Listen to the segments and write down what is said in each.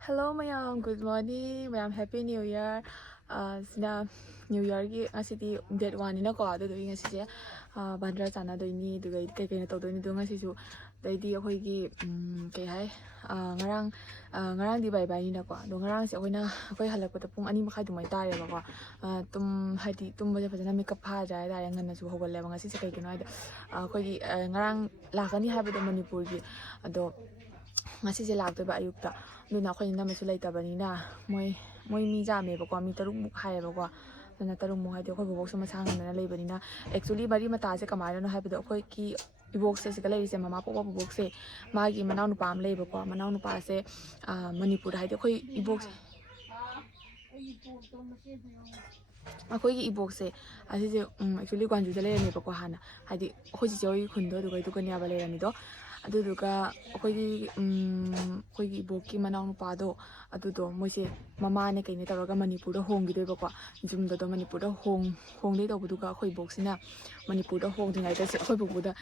Hello mayam, good morning. Mayam happy new year. Sina new year gi ngasidi date 1 ni na ko adu doi ngasije bandra chana doi ni du gai kai kai na to doi ni du ngasi su dai di akhoi gi kai hai ngarang di bai bai ni na ko do ngarang se akhoi na akhoi halak pa pung ani makhai du mai tare ba ko tum hadi tum ba fajana makeup pha ja da yang na su hogol le ba ngasi se kai kai no ai akhoi gi ngarang lakani ha ba do manipur gi ado ngasi se lak ba ayukta duna akhoi na masu lai tabanina moi mi jame ba ko mi taruk muk hai ba ko duna taruk mu hai de akhoi bobok sama sang na lai banina actually bari mata se kamai no hai ba do akhoi ki ibok se se lai se mama pop bobok se magi manau nu pam lai ba ko manau nu pa se manipur hai de akhoi ibok akhoi gi ibok se asi se actually gwanju da lai ne ba ko hana hadi akhoi ji joi khundo du gai du kan ya ba lai rami do aduduga akhoi gi ibok ki manau nu pa do adudo moise mama ne kai ne taraga manipur da hong gi de ba ko jum da do manipur da hong de do buduga akhoi ibok sina manipur da hong dingai da se akhoi bubu da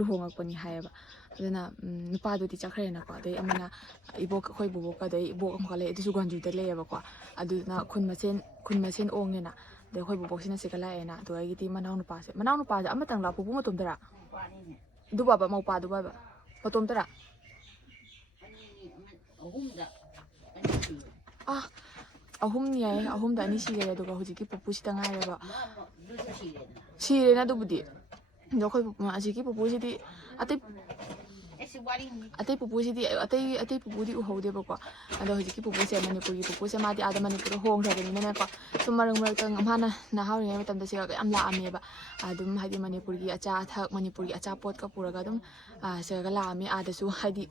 lu hong ak pani hai ba aduna nupa do ti chakhre na ko dai amana ibok akhoi bubu ka dai ibok am khale du su gwanju da le ba ko aduna khun masen ong ne na dai akhoi bubu sina se kala e na do ai gi ti manau nu pa se amatang la bubu matum dara du baba mau pa du baba matum dara ahum ni ai ahum da ni sire aduga hujiki pupu sita ngai ba sire na dubudi do khoi ajiki pupu sidi atai pupu sidi atai pupu di uhode ba ko ado hujiki pupu se manipur gi pupu se ma di ada manipur hong sa ni na ko sumarang mar tang amhana na hauri ngai matam da se ga am la ame ba adum hadi manipur gi acha thak manipur gi acha pot ka puraga dum se ga la ame ada su hadi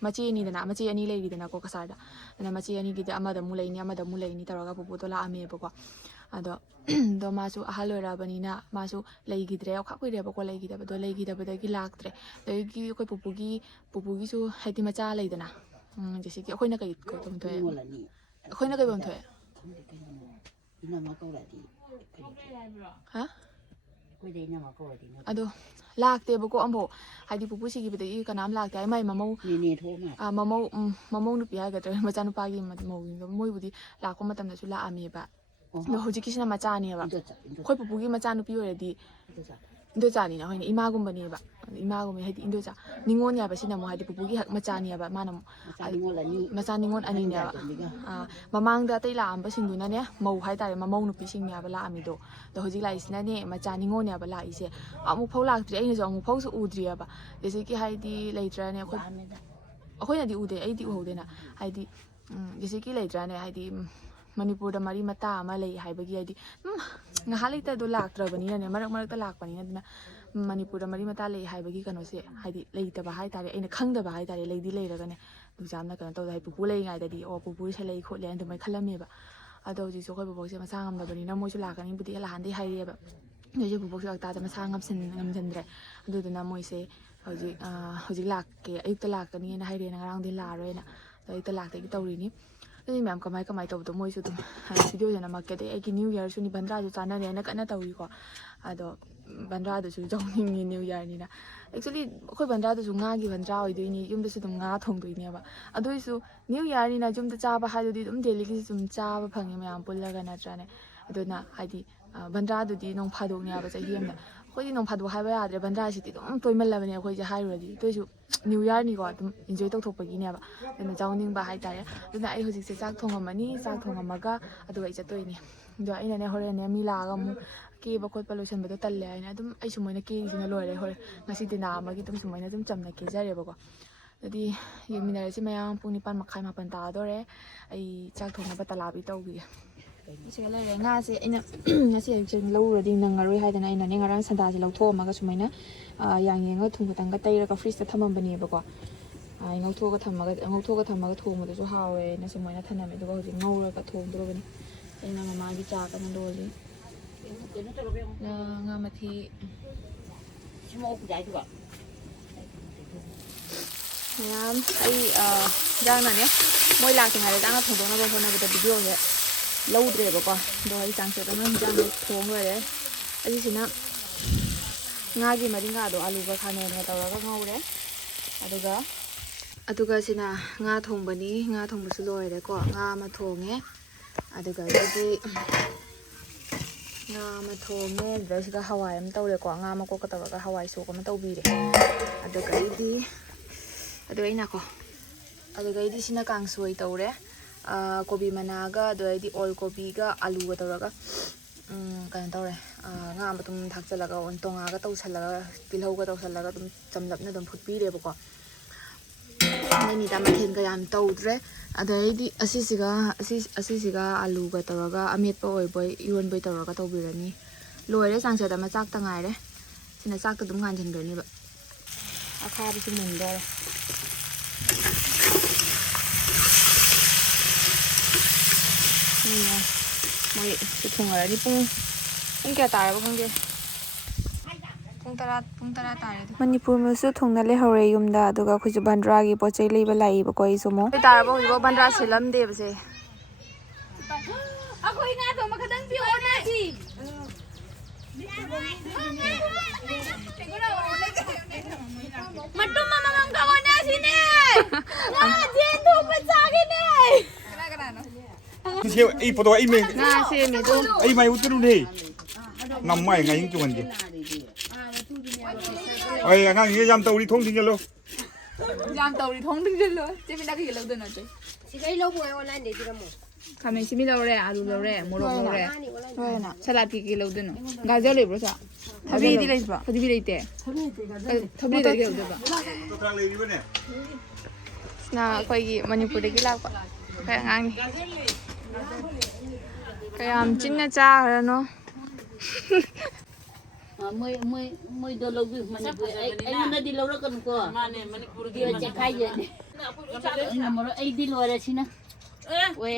machi ni dana machi ani lei gi dana ko kasada na machi ani gi da amada mu lei ni taraga pupu to la ame ba ko ado do masu ahal ora banina masu lei gi dre kha koi re ba ko lei gi da ba do lei gi da ba da gi lak tre dai gi koi pupu gi su hadi macha lei dana jesi ki akhoi na kai ko tum thoe akhoi na kai bom thoe ha ado lakte ba ko ambo hadi pupu si gi bidai kanam lakte ai mai mamau mamau nu pi ha ga tre macha nu pa gi mamau moi budi lakko matam da su la ame ba do hoji kisina macha ni ba khoi pupu gi macha nu pi oredi indo cha ni na hoine ima gum bani ba ima gum hadi indo cha ningon ya ba sina mo hadi pupu gi macha ni ba mana macha ningon ani ne ba mamang da tai la am ba sing du na ne mau hai tare mamau nu pi sing ne ba la ami do hoji lai sina ne macha ningon ya ba la ise amu phau lak tri ai ne jo amu phau su udri ba jese ki haidi leitra ne akhoi na di ude ai di uhode na haidi jese ki leitra ne haidi manipur da mari mata ama lei haibagi haidi ngahali ta do lak trabani ne marak ta lak pani na manipur da mari mata lei haibagi kano se haidi lei ta ba hai tare aina khang da ba hai tare lei di lei raga ne du jam na kan to dai pupu lei ngai da di o pupu se lei khot le an mai khalame ba ado ji so khoi bobok se masa ngam da bani na moi su lakani budi la han dei hai re ba je bobok su ta masa ngam sin dre adu na moi se hojik lak ke ayuk ta lakani na hai re na ngarang di la roi na dai ta lak ta gi tawri ni ni ma'am कमाई तब मोई video नमके I knew year सुनी बंद्रा चाने कना तौरी को अद बंद्रा जौनी new year नी actually अखोई बंद्रा की बंद्रा होइदोइनी युमदसु थोंदोइनेबा अदुइसु न्यू इयर नी जुमद चाबा हाइदुदी डेली की चाबा फंगे मैम पुल्लगा नट्राने अदुना हाइदी बंद्रा नों फादोगनेबा चही अमदा अखोई नों फादो हाइबा याद्रे बंद्रा सिटी तोइमल्लबने अखोई जे हाइरोदी तोइसु न्यू इयर नी को एंजॉय तौथोपगीनेबा अदुना जाउनिंगबा हाइतारे अदुना आई होजिक से चाक थोंगमनी चाक थोंगमगा अदुगा आई चतोइनी दो आइनाने होरेने मी लागा मु केबा खोटपा लोइसनबदो तल्ले आइना अदुम आई सुमोइना केजिना लोइरे होरे ngasi dina amagi tum sumaina dum chamna kejareba ko adi yeminarasi mayam pung 9:30 ta dore ai chak thongna ba talabi tawgi sigala re nga se ina ngasi jeng lawradi nangaroi haidana ina ne ngarang sanda se lawtho amaga sumaina yang yenga thung tang ga taira ka freeze ta thamam bani ba ko ai ngawtho ga thamaga thongma da su hawe na sumaina thaname do hoji ngawra ka thong dro bani ina mama gi cha ka ndoli na nga mathi ma'am जाना ने मोई लाखिंग जाना थोंदोना होना video से लौद्रेबको दो चांसे जान थोंगे असीना meringa do alu ga khane ne tawraga ngawre aduga ꯑꯗꯨꯒ ꯁꯤꯅ ꯉꯥ ꯊꯣꯡꯕꯅꯤ ꯉꯥ ꯊꯣꯡꯕꯁꯨ ꯂꯣꯏꯔꯦꯀꯣ ꯉꯥ ꯑꯃ ꯊꯣꯡꯉꯦ ꯑꯗꯨꯒ ꯉꯥ ꯑꯃ ꯊꯣꯡꯉꯦ ꯑꯗꯨꯗ ꯁꯤꯒ ꯍꯋꯥꯏ ꯑꯃ ꯇꯧꯔꯦꯀꯣ ꯉꯥ ꯃꯀꯣꯛꯀ ꯇꯧꯔꯒ ꯍꯋꯥꯏ ꯁꯣꯛ ꯑꯃ ꯇꯧꯕꯤꯔꯦ ꯑꯗꯨꯒ ꯑꯩꯗꯤ ꯁꯤꯅ ꯀꯥꯡꯁꯣꯏ ꯇꯧꯔꯦ ꯀꯣꯕꯤ ꯃꯅꯥꯒ ꯑꯗꯨꯗꯩꯗꯤ ꯑꯣꯜ ꯀꯣꯕꯤꯒ ꯑꯂꯨꯒ ꯇꯧꯔꯒ ꯀꯩꯅꯣ ꯇꯧꯔꯦ ꯉꯥ ꯃꯇꯨꯝ ꯊꯥꯛꯆꯜꯂꯒ ꯇꯣꯉꯥꯒ ꯇꯧꯁꯜꯂꯒ ꯇꯤꯜꯍꯧꯒ ꯇꯧꯁꯜꯂꯒ ꯑꯗꯨꯝ ꯆꯝꯂꯞꯅ ꯑꯗꯨꯝ ꯐꯨꯠꯄꯤꯔꯦꯕꯀꯣ ꯃꯅꯤꯗ ꯃꯊꯦꯜ ꯀꯌꯥꯝ ꯇꯧꯗ꯭ꯔꯦ ꯑꯗꯩꯗꯤ ꯑꯁꯤꯁꯤꯒ ꯑꯂꯨꯒ ꯇꯧꯔꯒ ꯑꯃꯦꯠꯄ ꯑꯣꯏꯕꯣꯏ ꯏꯔꯣꯟꯕꯣꯏ ꯇꯧꯔꯒ ꯇꯧꯕꯤꯔꯅꯤ ꯂꯣꯏꯔꯦ ꯆꯥꯡꯆꯠ ꯑꯃ ꯆꯥꯛꯇ ꯉꯥꯏꯔꯦ ꯁꯤꯅ ꯆꯥꯛꯇ ꯑꯗꯨꯝ ꯉꯥꯟꯁꯤꯟꯈ꯭ꯔꯅꯤꯕ ꯑꯈꯥꯕꯁꯨ ꯃꯨꯟꯗꯣꯔꯦ ꯃꯣꯏ ꯊꯣꯡꯉꯔꯗꯤ ꯄꯨꯡ ꯀꯌꯥ ꯇꯥꯔꯕ ꯈꯪꯗꯦ ꯄꯨꯡ ꯇꯔꯥ ꯇꯥꯔꯦ ꯃꯅꯤꯄꯨꯔ ꯃꯁꯨ ꯊꯨꯡꯅ ꯂꯩꯍꯧꯔꯦ ꯌꯨꯝꯗ ꯑꯗꯨꯒ ꯑꯩꯈꯣꯏꯁꯨ ꯕꯟꯗ꯭ꯔꯥꯒꯤ ꯄꯣꯠ ꯆꯩ ꯂꯩꯕ ꯂꯥꯛꯏꯕꯀꯣ ꯑꯩꯁꯨ ꯑꯃꯨꯛ ꯇꯥꯔꯕ ꯍꯧꯖꯤꯛꯐꯥꯎ ꯕꯟꯗ꯭ꯔꯥ ꯁꯤꯜꯂꯝꯗꯦꯕꯁꯦ ꯑꯩꯈꯣꯏ ꯉꯥ ꯊꯣꯡꯕ ꯈꯇꯪ ꯄꯤꯔꯛꯑꯣ ꯃꯇꯨꯝ ꯑꯃꯃꯝ ꯀꯛꯑꯣꯅ ꯁꯤꯅꯦ ꯉꯥ ꯖꯦꯟ ꯊꯣꯡꯕ ꯆꯥꯒꯦꯅꯦ ꯑꯩ ꯄꯣꯠꯇꯣ ꯑꯩ ꯃꯥꯏ ꯎꯠꯇꯔꯨꯅꯦ ꯅꯝꯃꯥꯏ ꯉꯥꯏꯌꯤꯡ ꯆꯨꯍꯟꯒꯦ ꯑꯩ ꯑꯉꯥꯡꯁꯦ ꯌꯥꯝ ꯇꯧꯔꯤ ꯊꯣꯡ ꯊꯤꯡꯖꯜꯂꯣ ꯌꯥꯝ ꯇꯧꯔꯤ ꯊꯣꯡ ꯊꯤꯡꯖꯜꯂꯣ ꯆꯦꯃꯤꯅꯥ ꯀꯩ ꯂꯧꯗꯣꯏꯅꯣ ꯆꯦ ꯁꯤꯒꯩ ꯂꯧꯕ ꯑꯣꯟꯂꯥꯏꯟꯗꯩ ꯄꯤꯔꯝꯃꯣ ꯈꯥꯃꯦꯟ ꯁꯤꯟꯕꯤ ꯂꯧꯔꯦ ꯑꯂꯨ ꯂꯧꯔꯦ ꯃꯣꯔꯣꯛ ꯂꯧꯔꯦ ꯁꯂꯥꯗ ꯀꯩ ꯂꯧꯗꯣꯏꯅꯣ ꯒꯥꯖꯔ ꯂꯩꯕ꯭ꯔꯣ ꯁꯥ ꯊꯕꯤꯗꯤ ꯂꯩꯕ꯭ꯔꯣ ꯊꯕꯤ ꯂꯩꯇꯦ ꯊꯕꯤ ꯂꯩꯔꯗꯤ ꯂꯧꯗꯣꯏꯕ ꯁꯤꯅ ꯑꯩꯈꯣꯏꯒꯤ ꯃꯅꯤꯄꯨꯔꯗꯒꯤ ꯂꯥꯛꯄ ꯑꯩꯈꯣꯏ ꯑꯉꯥꯡꯅꯤ ꯀꯌꯥꯝ ꯆꯤꯟꯅ ꯆꯥꯈ꯭ꯔꯅꯣ ꯃꯣꯏꯗꯣ ꯂꯧꯕꯤꯌꯨ ꯃꯅꯤꯄꯨꯔ ꯑꯩꯉꯣꯟꯗꯗꯤ ꯂꯧꯔꯛꯀꯅꯨꯀꯣ ꯃꯥꯅꯦ ꯃꯅꯤꯄꯨꯔꯒꯤ ꯆꯦꯈꯥꯏꯖꯅꯤ ꯑꯩꯗꯤ ꯂꯣꯏꯔꯁꯤꯅ ꯑꯣꯏ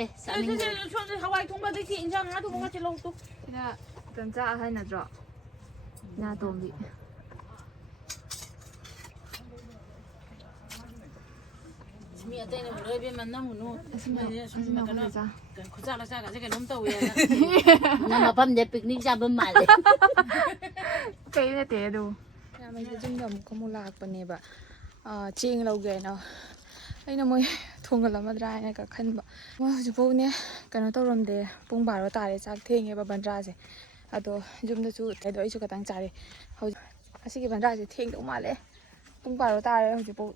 ꯍꯋꯥꯏ ꯊꯣꯡꯕꯗꯒꯤ ꯏꯟꯖꯥꯡ ꯉꯥ ꯊꯣꯡꯕ ꯉꯥꯛ ꯂꯧꯇꯣ ꯁꯤꯅ ꯇꯟꯆꯥ ꯑꯍꯟ ꯅꯠꯇ꯭ꯔꯣ ꯉꯥ ꯊꯣꯡꯕꯤ ꯃꯤ ꯑꯇꯩꯅ ꯂꯣꯏꯕꯦꯝꯃ ꯅꯝꯃꯨꯅꯨ ꯈꯨꯆꯥ ꯂꯆꯥꯒꯁꯦ ꯀꯩꯅꯣꯝ ꯇꯧꯋꯦ ꯅꯪ ꯃꯐꯝꯗ ꯄꯤꯛꯅꯤꯛ ꯆꯥꯕ ꯃꯥꯜꯂꯦ ꯀꯩ ꯅꯠꯇꯦ ꯑꯗꯨ ꯌꯥꯝꯃꯩꯁꯦ ꯌꯨꯝꯗ ꯑꯃꯨꯛ ꯂꯥꯛꯄꯅꯦꯕ ꯆꯦꯡ ꯂꯧꯒꯦ ꯍꯥꯏꯅ ꯑꯩꯅ ꯃꯣꯏ ꯊꯣꯡꯒꯜꯂꯝꯃꯗ꯭ꯔꯥ ꯍꯥꯏꯅꯒ ꯈꯟꯕ ꯃꯣꯏ ꯍꯧꯖꯤꯛꯐꯥꯎꯅꯦ ꯀꯩꯅꯣ ꯇꯧꯔꯝꯗꯦ ꯄꯨꯡ 12 ꯇꯥꯔꯦ ꯆꯥꯛ ꯊꯦꯡꯉꯦꯕ ꯕꯟꯗ꯭ꯔꯥꯁꯦ ꯑꯗꯣ ꯌꯨꯝꯗꯁꯨ ꯑꯗꯣ ꯑꯩꯁꯨ ꯈꯇꯪ ꯆꯥꯔꯦ ꯍꯧꯖꯤꯛ ꯑꯁꯤꯒꯤ ꯕꯟꯗ꯭ꯔꯥꯁꯦ ꯊꯦꯡꯗꯧ ꯃꯥꯜꯂꯦ ꯄꯨꯡ 12 ꯇꯥꯔꯦ ꯍꯧꯖꯤꯛꯐꯥꯎ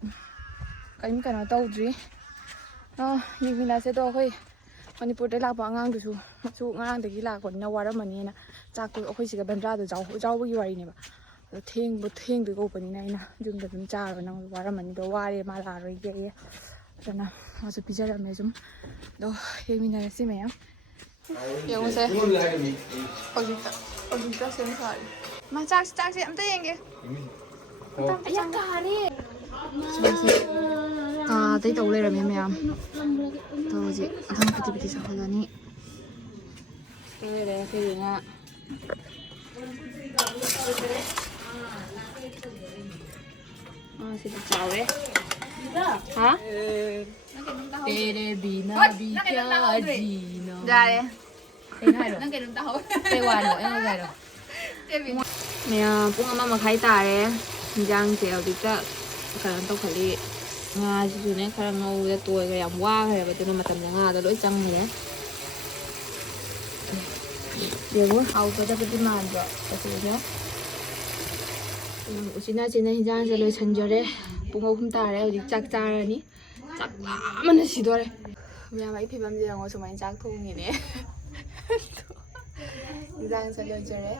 ꯀꯩꯅꯣ ꯇꯧꯗ꯭ꯔꯤ ꯌꯦꯡꯃꯤꯟꯅꯁꯦ ꯑꯗꯣ ꯑꯩꯈꯣꯏ ꯃꯅꯤꯄꯨꯔꯗ ꯂꯥꯛꯄ ꯑꯉꯥꯡꯗꯨꯁꯨ ꯉꯔꯥꯡꯗꯒꯤ ꯂꯥꯛꯄꯅꯤꯅ ꯋꯥꯔꯝꯃꯅꯤꯅ ꯆꯥꯛꯇꯣ ꯑꯩꯈꯣꯏ ꯁꯤꯒ ꯕꯟꯗ꯭ꯔꯥꯗꯣ ꯌꯥꯎꯕꯒꯤ ꯋꯥꯔꯤꯅꯦꯕ ꯑꯗꯣ ꯊꯦꯡꯗꯣꯏ ꯀꯧꯕꯅꯤꯅ ꯑꯩꯅ ꯌꯨꯝꯗ ꯑꯗꯨꯝ ꯆꯥꯔꯕ ꯅꯪ ꯋꯥꯔꯝꯃꯅꯤꯗꯣ ꯋꯥꯔꯦ ꯃꯥ ꯂꯥꯛꯑꯔꯣꯏꯒꯦ ꯑꯗꯨꯅ ꯃꯥꯁꯨ ꯄꯤꯖꯔꯝꯃꯦ ꯁꯨꯝ ꯑꯗꯣ ꯌꯦꯡꯃꯤꯟꯅꯔꯁꯤ ꯃꯌꯥꯝ ꯌꯦꯡꯉꯨꯁꯦ ꯍꯧꯖꯤꯛꯇ ꯁꯦꯝ ꯁꯥꯔꯤ ꯃꯥ ꯆꯥꯛꯁꯦ ꯑꯝꯇ ꯌꯦꯡꯒꯦ ꯑꯇꯩ ꯇꯧ ꯂꯩꯔꯝꯃꯦ ꯃꯌꯥꯝ ꯑꯗꯣ ꯍꯧꯖꯤꯛ ꯃꯊꯪ ꯄꯤꯇꯤ ꯆꯥꯎꯍꯜꯂꯅꯤ ꯂꯣꯏꯔꯦ ꯑꯩꯈꯣꯏꯒꯤ ꯉꯥ ꯁꯤꯗꯤ ꯆꯥꯎꯔꯦ ꯍꯥ तेरे बिना भी क्या जीना ꯌꯥꯔꯦ ꯅꯪ ꯀꯩꯅꯣꯝ ꯇꯥꯍꯧ ꯀꯩ ꯋꯥꯅꯣ ꯑꯩꯉꯣꯟꯗ ꯍꯥꯏꯔꯣ ꯃꯌꯥꯝ ꯄꯨꯡ 1:30 ꯇꯥꯔꯦ ꯏꯟꯖꯥꯡꯁꯦ ꯍꯧꯖꯤꯛꯇ ꯀꯩꯅꯣ ꯇꯧꯈꯠꯂꯤ ꯉꯥꯁꯤꯁꯨꯅꯦ ꯈꯔ ꯉꯧꯕꯗ ꯇꯣꯏꯈ꯭ꯔꯦ ꯌꯥꯝ ꯋꯥꯈ꯭ꯔꯦꯕ ꯑꯗꯨꯅ ꯃꯇꯝꯗ ꯉꯥꯗ ꯂꯣꯏ ꯆꯪꯉꯦ ꯌꯦꯡꯉꯨ ꯍꯥꯎꯒꯗꯕꯗꯤ ꯃꯥꯟꯕ꯭ꯔꯣ ꯑꯁꯤꯁꯦ ꯎꯆꯤꯟꯅꯥꯆꯤꯟꯅ ꯍꯤꯟꯖꯥꯡꯁꯦ ꯂꯣꯏꯁꯤꯟꯖꯔꯦ ꯄꯨꯡ 3 ꯇꯥꯔꯦ ꯍꯧꯖꯤꯛ ꯆꯥꯛ ꯆꯥꯔꯅꯤ ꯆꯥꯛ ꯂꯥꯝꯕꯅ ꯁꯤꯗꯣꯔꯦ ꯃꯌꯥꯝ ꯑꯩ ꯐꯤꯕꯝꯁꯦ ꯌꯦꯡꯉꯣ ꯁꯨꯃꯥꯏꯅ ꯆꯥꯛ ꯊꯣꯡꯉꯤꯅꯦ ꯍꯤꯟꯖꯥꯡꯁꯦ ꯂꯣꯏꯖꯔꯦ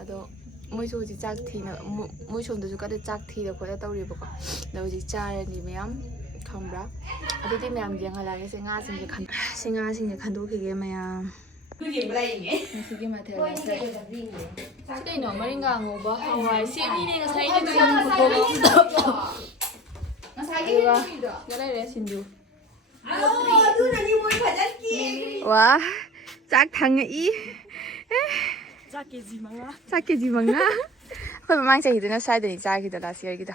ꯑꯗꯣ ꯃꯣꯏꯁꯨ ꯍꯧꯖꯤꯛ ꯆꯥꯛ ꯊꯤꯅ ꯃꯣꯏ ꯁꯣꯝꯗꯁꯨ ꯀꯟꯅ ꯆꯥꯛ ꯊꯤꯗ ꯈꯣꯠꯇ ꯇꯧꯔꯤꯕꯀꯣ ꯑꯗꯣ ꯍꯧꯖꯤꯛ ꯆꯥꯔꯅꯤ ꯃꯌꯥꯝ ꯈꯪꯕ꯭ꯔꯥ ꯑꯗꯨꯗꯤ ꯃꯌꯥꯝ ꯌꯦꯡꯍꯜꯂꯛꯑꯒꯦ ꯉꯥꯁꯤꯡꯁꯦ ꯈꯟꯗꯣꯛꯈꯤꯒꯦ ꯃꯌꯥꯝ ꯉꯁꯤꯒꯤ ꯃꯊꯦꯜꯁꯦ ꯀꯩꯅꯣ ꯃꯔꯤꯡꯒꯥ ꯉꯧꯕ ꯍꯋꯥꯏ ꯁꯦꯝꯃꯤꯅꯦ ꯉꯁꯥꯏ ꯑꯗꯨꯒ ꯂꯩꯔꯦ ꯁꯤꯡꯖꯨ ꯋꯥ ꯆꯥꯛ ꯊꯥꯡꯉꯛꯏ ꯆꯥꯛ KG 5 ꯑꯩꯈꯣꯏ ꯃꯃꯥꯡ ꯆꯍꯤꯗꯨꯅ ꯁ꯭ꯋꯥꯏꯗꯅꯤ ꯆꯥꯈꯤꯗ ꯂꯥꯁ ꯌꯔꯒꯤꯗ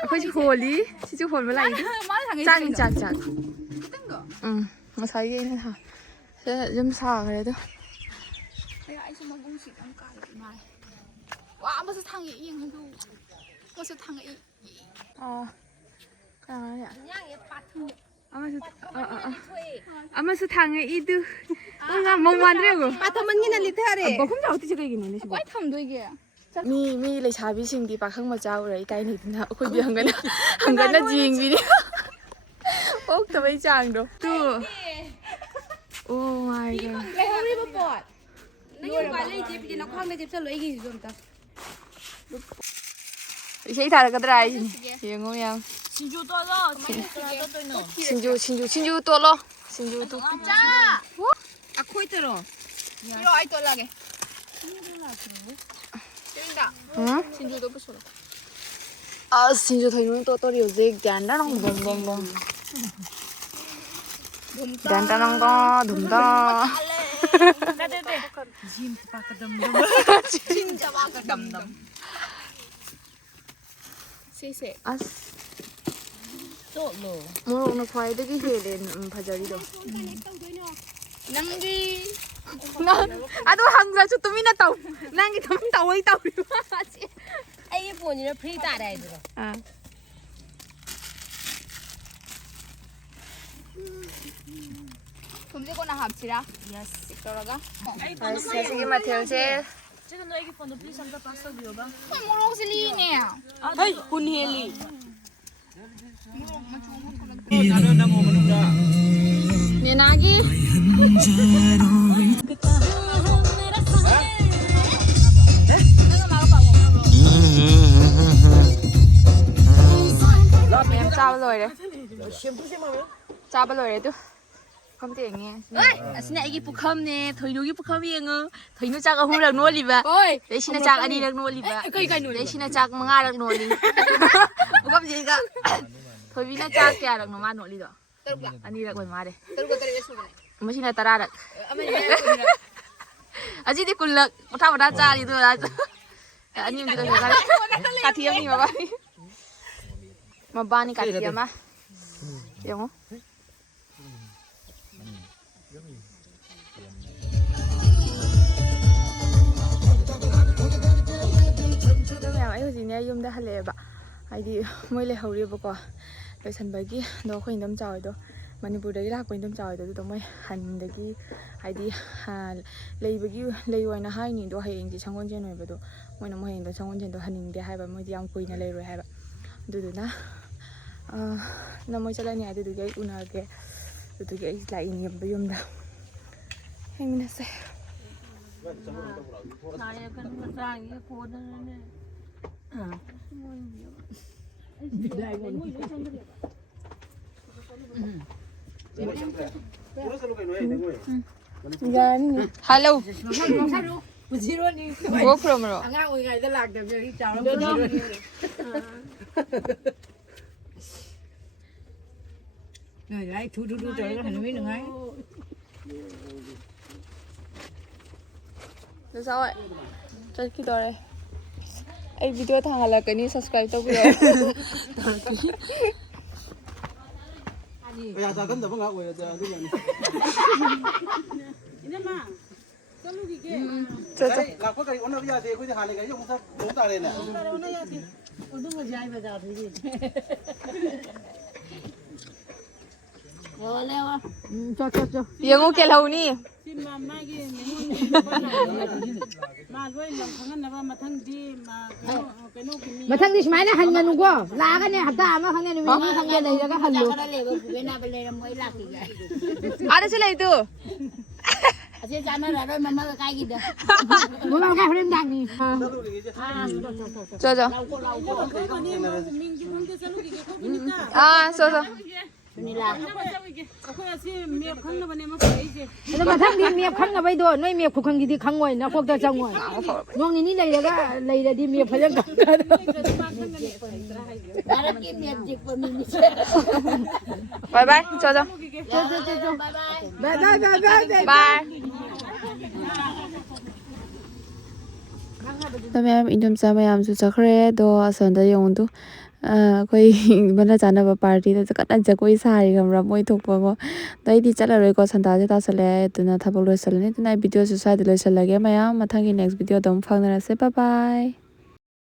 ꯑꯩꯈꯣꯏꯁꯨ ꯍꯣꯜꯂꯤ ꯁꯤꯁꯨ ꯍꯣꯜꯕ ꯂꯥꯛꯏ ꯆꯥꯛꯅꯤ ꯆꯥꯛ ꯉꯁꯥꯏꯒꯤ ꯑꯩꯅ ꯌꯨꯝ ꯁꯥꯈ꯭ꯔꯦ ꯑꯗꯣ ꯑꯩꯁꯨ ꯃꯕꯨꯡꯁꯤ ꯌꯥꯝ ꯀꯥꯜꯂꯤ ꯃꯥꯜꯂꯦ ꯋꯥ ꯑꯃꯁꯨ ꯊꯥꯡꯉꯛꯏ ꯌꯦꯡꯍꯜꯂꯨ ꯑꯃꯁꯨ ꯊꯥꯡꯉꯛꯏ อ๋ออะไรเนี่ย ย่างเงี้ยปัดถูก 아마서 당에 이드 뭔가 멍만들고 빠타만 기나 리타래. 뭐 혼자 어떻게 그러겠는데 지금 왜 탐도 이게. มีเลยชาบิชิงดีปากข้างมาเจ้าเลยไกลนิดนะคนเดียวกันนะหังกันนะจริงวิดีโอ้ทำไมจังดูตู้โอ้ my god 왜 우리 못 봐. 나 빨리 집 이나 광내 집 살로 이기 좀 더. ใช้ถ่ายก็ได้เสียงงยัง 진주 떠서 신주 또 러. 신주 또. 짜. 아 코이 들어. 이리 와이 또 라게. 재민다. 응? 진주도 부숴라. 아, 신주 더 이런 또 또리 요새 간다랑 동동동. 간다랑 거 dum다. 진짜 막 담담. 세세. 아, 또로 뭐는 과일들이 해는 바자리도. 낭기. 아도 항상 저 또 미나 따오. 난게 더 따오 이 따오. ai 본인을 프리다 해야 돼. 아. 검색어나 합치라. 예스. 들어가. 자식이 마태오 제. 지금 너 애기 폰도 플리즈 한번 봤어 비워봐. 모롱 실리네. 아이 군헬리. 미나기. em trao rồi đấy trao rồi đấy tu không thể nghe xin lại cái phúc nè thời nuôi cái phúc miệng thời nuôi chắc không được nuôi liba đấy xin chắc anh đi được nuôi liba đấy xin chắc mà ngay được nuôi đi phúc gì cả thời vì nó chắc kia được nuôi mà nuôi đi đó anh đi được quần mà đấy mà xin tara được anh chỉ đi cùng lực một thằng một đá cha đi thôi anh nhìn được cái cà thiêm gì mà vậy Mabani kaya ma. Yung ai hồi này yum đã hale ba ai đi mới lấy hậu riêng bako rồi sân bay kia đó khơi đâm chòi đó Manipur đấy là khơi đâm chòi đó tụi mới hành đấy kia ai đi lấy bagi lấy vậy là hai nhìn đó hay anh chỉ sang con trên này vậy đó mới nằm hay đó sang con trên đó hành để hai bạn mới đi ăn quỳ này lấy rồi hai bạn tụi na na mo chala ni adu dugay una ke dugay la inyam ba yum da heng na se 나의 그 사랑이 고단하네. gan hello 부지런히. go from ro 안가 우리가 이들 락다 저기 자로 bu지런히. lại thu trời cái hình mấy đừng ấy. Được sao vậy? Cho cái đó đây. Ai video thằng là cái ni subscribe tao bây giờ. Bây giờ cần tập ngạo rồi giờ cái gì? Cho. Là có cái ổn bây giờ thì có thể hàng này cái dùng sao đúng ta đây nè. cho. Yung okay lâu ni. mà thằng đi máy nó hành nhân luôn quá lá cái này hạt ta mà thằng này mình thằng này là cái hành luôn Ada sila itu. Asyik jangan ada mama kayak gitu. bố bao cái phải đang đi Cho cho. So. Inilah. nhưng mà thằng đi miệp khăn là bây giờ nói miệp không khăn gì thì khăn ngoài nó không ta trong ngoài ngon này lấy là đi miệp phải lên cẳng Ada kimia jik pemini. Bye bye. Cho. Bye bye. Bye. Tamam indom samayam su chakre do asanda yongdu koi bana jana ba party da ka tan jakoi sari gamra moi thokpa go dai di chala roi ko sanda je ta sale tuna thabok lo sale ne tuna video su sa de lo salage mayam mathang ki next video dom phang na se bye bye